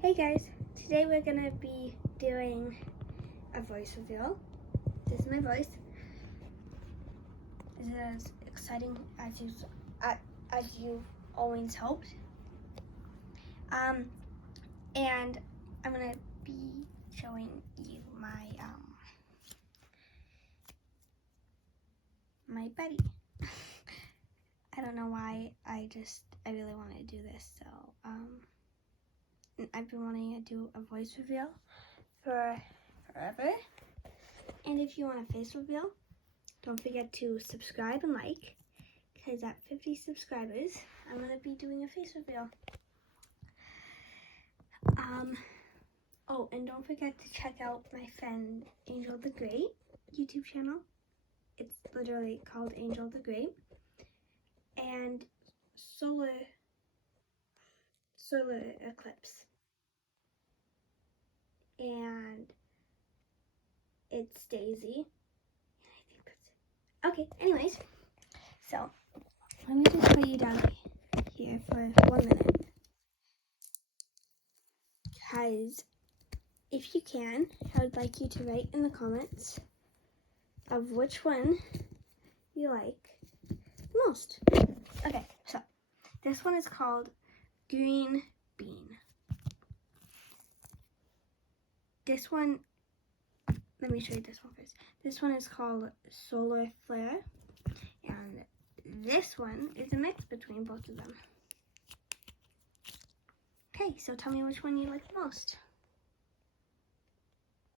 Hey guys, today we're gonna be doing a voice reveal. This is my voice. Is it as exciting as you always hoped? And I'm gonna be showing you my buddy. I don't know why. I really want to do this. So I've been wanting to do a voice reveal for forever. And if you want a face reveal, don't forget to subscribe and like, because at 50 subscribers, I'm going to be doing a face reveal. Oh, and don't forget to check out my friend Angel the Great YouTube channel. It's literally called Angel the Great. And Solar Eclipse. And it's Daisy. And I think that's it. Okay, anyways. So, let me just put you down here for 1 minute. Because if you can, I would like you to write in the comments of which one you like the most. Okay, so this one is called Green Bean. This one, let me show you this one first. This one is called Solar Flare. And this one is a mix between both of them. Okay, so tell me which one you like the most.